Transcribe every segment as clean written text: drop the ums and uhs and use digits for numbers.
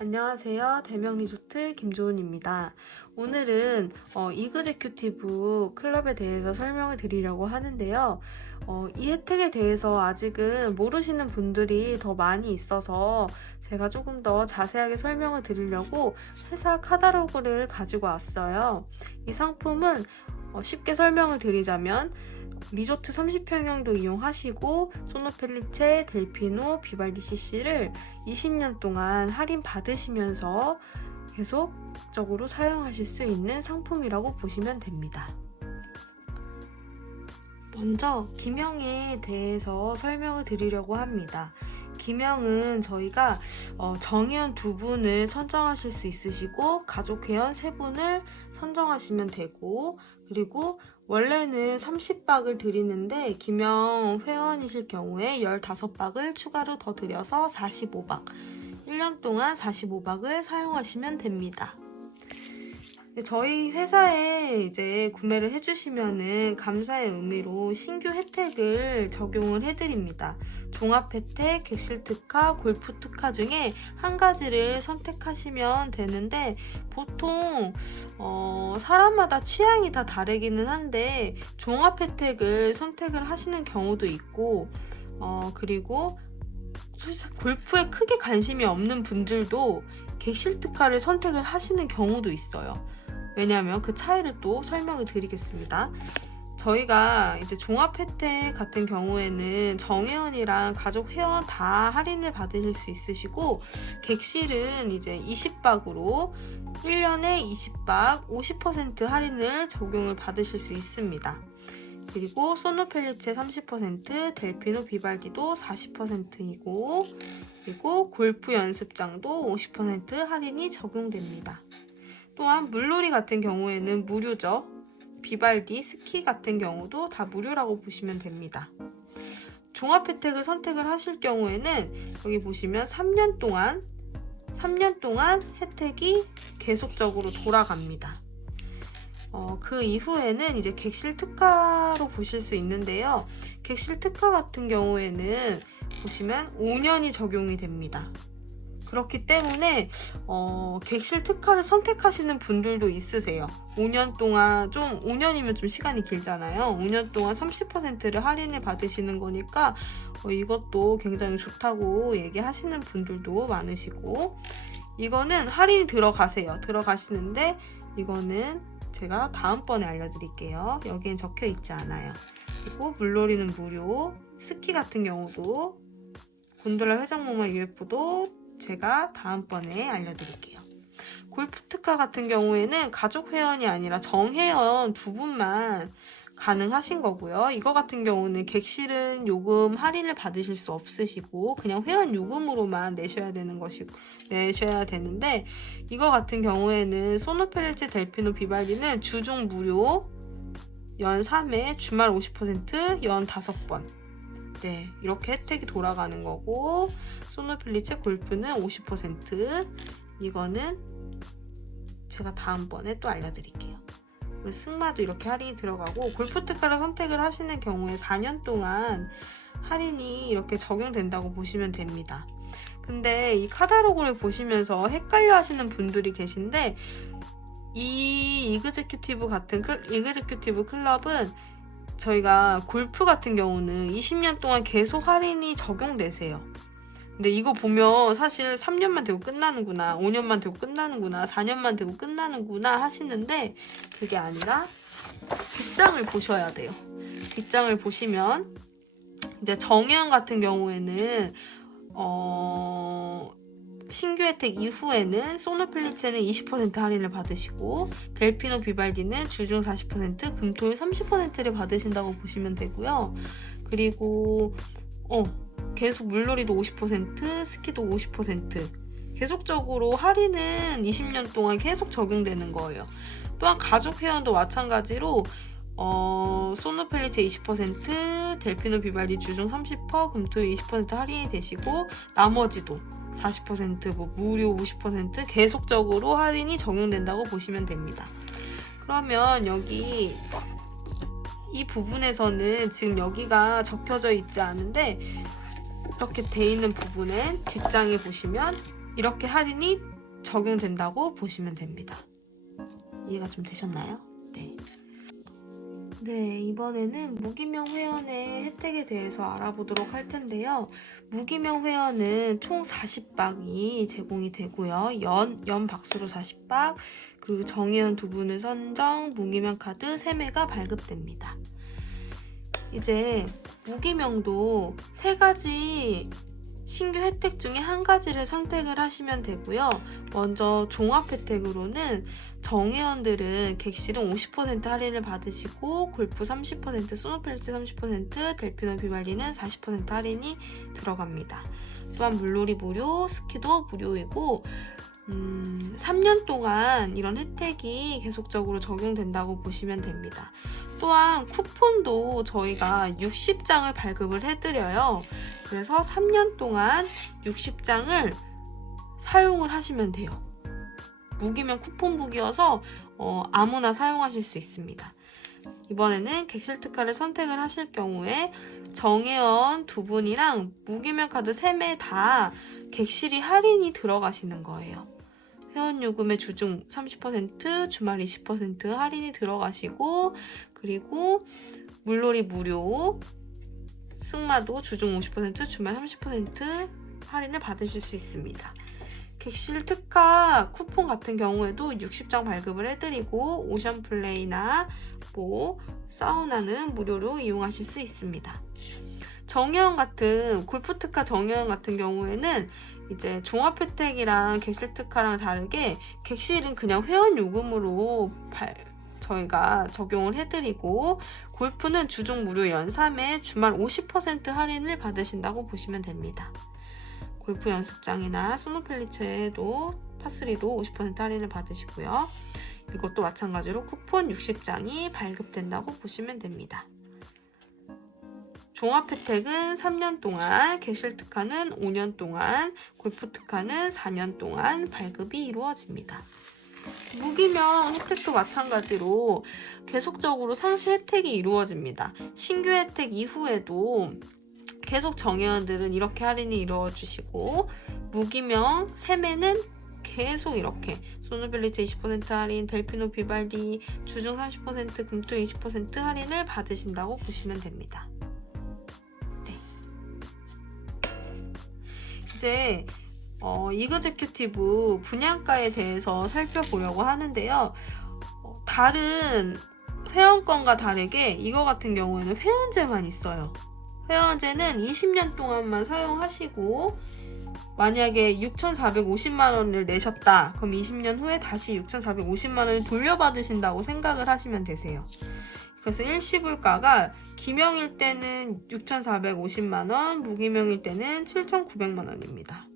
안녕하세요. 대명리조트 김조은입니다. 오늘은 이그제큐티브 클럽에 대해서 설명을 드리려고 하는데요. 이 혜택에 대해서 아직은 모르시는 분들이 더 많이 있어서 제가 조금 더 자세하게 설명을 드리려고 회사 카탈로그를 가지고 왔어요. 이 상품은 쉽게 설명을 드리자면 리조트 30평형도 이용하시고 소노펠리체, 델피노, 비발디 CC를 20년 동안 할인 받으시면서 계속적으로 사용하실 수 있는 상품이라고 보시면 됩니다. 먼저 기명에 대해서 설명을 드리려고 합니다. 기명은 저희가 정회원 2분을 선정하실 수 있으시고 가족 회원 3분을 선정하시면 되고, 그리고 원래는 30박을 드리는데 기명 회원이실 경우에 15박을 추가로 더 드려서 45박, 1년 동안 45박을 사용하시면 됩니다. 저희 회사에 이제 구매를 해주시면은 감사의 의미로 신규 혜택을 적용을 해드립니다. 종합 혜택, 객실 특화, 골프 특화 중에 한 가지를 선택하시면 되는데, 보통 사람마다 취향이 다 다르기는 한데 종합 혜택을 선택을 하시는 경우도 있고, 그리고 골프에 크게 관심이 없는 분들도 객실 특화를 선택을 하시는 경우도 있어요. 왜냐하면 그 차이를 또 설명을 드리겠습니다. 저희가 이제 종합 혜택 같은 경우에는 정회원이랑 가족 회원 다 할인을 받으실 수 있으시고, 객실은 이제 20박으로 1년에 20박 50% 할인을 적용을 받으실 수 있습니다. 그리고 소노펠리체 30%, 델피노 비발디도 40%이고, 그리고 골프 연습장도 50% 할인이 적용됩니다. 또한 물놀이 같은 경우에는 무료죠. 비발디, 스키 같은 경우도 다 무료라고 보시면 됩니다. 종합 혜택을 선택을 하실 경우에는 여기 보시면 3년 동안 혜택이 계속적으로 돌아갑니다. 그 이후에는 이제 객실 특화로 보실 수 있는데요. 객실 특화 같은 경우에는 보시면 5년이 적용이 됩니다. 그렇기 때문에 객실 특화를 선택하시는 분들도 있으세요. 5년 동안 5년이면 좀 시간이 길잖아요. 5년 동안 30%를 할인을 받으시는 거니까 이것도 굉장히 좋다고 얘기하시는 분들도 많으시고, 이거는 할인이 들어가시는데 이거는 제가 다음번에 알려드릴게요. 여기엔 적혀 있지 않아요. 그리고 물놀이는 무료, 스키 같은 경우도, 곤돌라 회전목마 UFO도 제가 다음번에 알려드릴게요. 골프 특화 같은 경우에는 가족 회원이 아니라 정회원 2분만 가능하신 거고요. 이거 같은 경우는 객실은 요금 할인을 받으실 수 없으시고 그냥 회원 요금으로만 내셔야 되는데, 이거 같은 경우에는 소노펠리체, 델피노, 비발디는 주중 무료, 연 3회, 주말 50%, 연 5번. 네, 이렇게 혜택이 돌아가는 거고, 소노펠리체 골프는 50%, 이거는 제가 다음번에 또 알려드릴게요. 그리고 승마도 이렇게 할인이 들어가고, 골프 특가를 선택을 하시는 경우에 4년 동안 할인이 이렇게 적용된다고 보시면 됩니다. 근데 이 카탈로그를 보시면서 헷갈려 하시는 분들이 계신데, 이 이그제큐티브 클럽은 저희가 골프 같은 경우는 20년 동안 계속 할인이 적용되세요. 근데 이거 보면 사실 3년만 되고 끝나는구나, 5년만 되고 끝나는구나, 4년만 되고 끝나는구나 하시는데, 그게 아니라 뒷장을 보셔야 돼요. 뒷장을 보시면 이제 정회원 같은 경우에는 신규 혜택 이후에는 소노펠리체는 20% 할인을 받으시고, 델피노 비발디는 주중 40%, 금토일 30%를 받으신다고 보시면 되고요. 그리고 계속 물놀이도 50%, 스키도 50%, 계속적으로 할인은 20년 동안 계속 적용되는 거예요. 또한 가족 회원도 마찬가지로 소노펠리체 20%, 델피노 비발디 주중 30%, 금토일 20% 할인이 되시고, 나머지도 40%, 무료 50% 계속적으로 할인이 적용된다고 보시면 됩니다. 그러면 여기 이 부분에서는 지금 여기가 적혀져 있지 않은데, 이렇게 돼 있는 부분엔 뒷장에 보시면 이렇게 할인이 적용된다고 보시면 됩니다. 이해가 좀 되셨나요? 네. 네, 이번에는 무기명 회원의 혜택에 대해서 알아보도록 할 텐데요. 무기명 회원은 총 40박이 제공이 되고요. 연 박수로 40박, 그리고 정회원 2분을 선정, 무기명 카드 3매가 발급됩니다. 이제 무기명도 3가지 신규 혜택 중에 한 가지를 선택을 하시면 되고요. 먼저 종합 혜택으로는 정회원들은 객실은 50% 할인을 받으시고 골프 30%, 소노펠리츠 30%, 델피노 비발디는 40% 할인이 들어갑니다. 또한 물놀이 무료, 스키도 무료이고 3년 동안 이런 혜택이 계속적으로 적용된다고 보시면 됩니다. 또한 쿠폰도 저희가 60장을 발급을 해드려요. 그래서 3년 동안 60장을 사용을 하시면 돼요. 무기명 쿠폰북이어서 아무나 사용하실 수 있습니다. 이번에는 객실 특가를 선택을 하실 경우에 정회원 2분이랑 무기명 카드 3매 다 객실이 할인이 들어가시는 거예요. 회원요금의 주중 30%, 주말 20% 할인이 들어가시고, 그리고 물놀이 무료, 승마도 주중 50%, 주말 30% 할인을 받으실 수 있습니다. 객실 특가 쿠폰 같은 경우에도 60장 발급을 해드리고 오션플레이나 사우나는 무료로 이용하실 수 있습니다. 정회원 같은 골프 특가 정회원 같은 경우에는 이제 종합 혜택이랑 객실 특가랑 다르게 객실은 그냥 회원 요금으로 저희가 적용을 해드리고 골프는 주중 무료 연 3회 주말 50% 할인을 받으신다고 보시면 됩니다. 골프 연습장이나 소노펠리츠에도 파3도 50% 할인을 받으시고요. 이것도 마찬가지로 쿠폰 60장이 발급된다고 보시면 됩니다. 종합 혜택은 3년 동안, 객실 특가는 5년 동안, 골프 특가는 4년 동안 발급이 이루어집니다. 무기명 혜택도 마찬가지로 계속적으로 상시 혜택이 이루어집니다. 신규 혜택 이후에도 계속 정회원들은 이렇게 할인이 이루어지시고 무기명 3매는 계속 이렇게 소노벨리츠 20% 할인, 델피노 비발디 주중 30%, 금토 20% 할인을 받으신다고 보시면 됩니다. 이제 이그제큐티브 분양가에 대해서 살펴보려고 하는데요. 다른 회원권과 다르게 이거 같은 경우에는 회원제만 있어요. 회원제는 20년 동안만 사용하시고 만약에 6,450만원을 내셨다. 그럼 20년 후에 다시 6,450만원을 돌려받으신다고 생각을 하시면 되세요. 그래서 일시불가가 기명일 때는 6,450만원, 무기명일 때는 7,900만원입니다.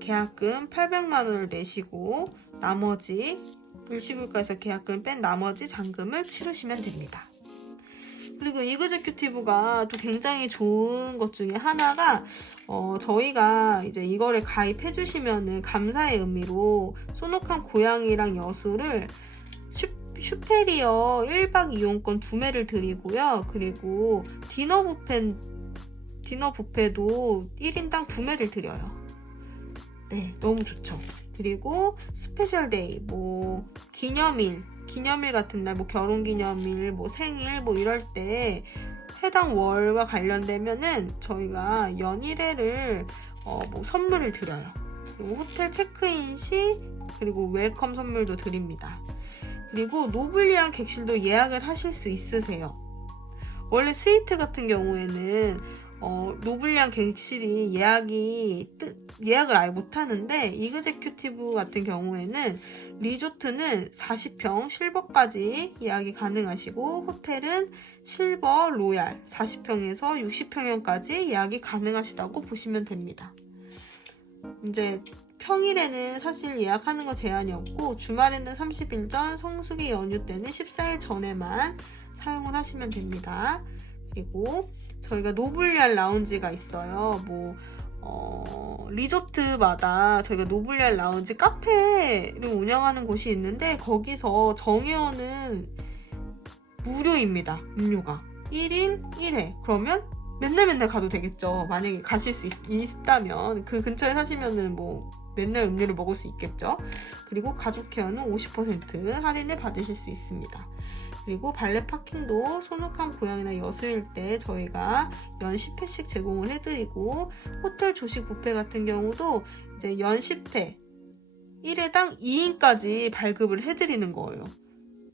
계약금 800만원을 내시고 나머지 일시불가에서 계약금 뺀 나머지 잔금을 치르시면 됩니다. 그리고 이그제큐티브가 또 굉장히 좋은 것 중에 하나가 저희가 이제 이거를 가입해 주시면은 감사의 의미로 소노칸 고양이랑 여수를 슈페리어 1박 이용권 2매를 드리고요. 그리고 디너 뷔페도 1인당 2매를 드려요. 네, 너무 좋죠. 그리고 스페셜 데이, 기념일 같은 날, 결혼기념일, 생일, 이럴 때 해당 월과 관련되면은 저희가 연일회를 선물을 드려요. 그리고 호텔 체크인 시, 그리고 웰컴 선물도 드립니다. 그리고 노블리안 객실도 예약을 하실 수 있으세요. 원래 스위트 같은 경우에는 노블리안 객실이 예약을 아예 못하는데 이그제큐티브 같은 경우에는 리조트는 40평 실버까지 예약이 가능하시고 호텔은 실버 로얄 40평에서 60평형까지 예약이 가능하시다고 보시면 됩니다. 이제 평일에는 사실 예약하는 거 제한이 없고 주말에는 30일 전, 성수기 연휴 때는 14일 전에만 사용을 하시면 됩니다. 그리고 저희가 노블리안 라운지가 있어요. 리조트마다 저희가 노블리안 라운지 카페를 운영하는 곳이 있는데 거기서 정회원은 무료입니다. 음료가 1일 1회. 그러면 맨날 가도 되겠죠. 만약에 가실 수 있다면 그 근처에 사시면은 맨날 음료를 먹을 수 있겠죠. 그리고 가족 케어는 50% 할인을 받으실 수 있습니다. 그리고 발레 파킹도 소노칸 고양이나 여수일 때 저희가 연 10회씩 제공을 해드리고, 호텔 조식 뷔페 같은 경우도 이제 연 10회 1회당 2인까지 발급을 해드리는 거예요.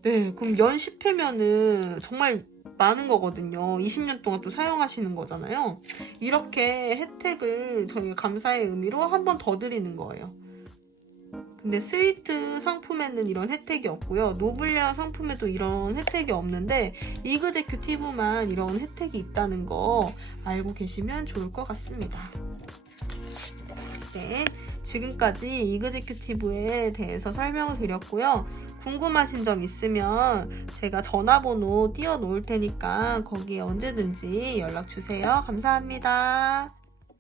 네, 그럼 연 10회면은 정말 많은 거거든요. 20년 동안 또 사용하시는 거잖아요. 이렇게 혜택을 저희가 감사의 의미로 한 번 더 드리는 거예요. 근데 스위트 상품에는 이런 혜택이 없고요. 노블리아 상품에도 이런 혜택이 없는데 이그제큐티브만 이런 혜택이 있다는 거 알고 계시면 좋을 것 같습니다. 네, 지금까지 이그제큐티브에 대해서 설명을 드렸고요. 궁금하신 점 있으면 제가 전화번호 띄워 놓을 테니까 거기에 언제든지 연락 주세요. 감사합니다.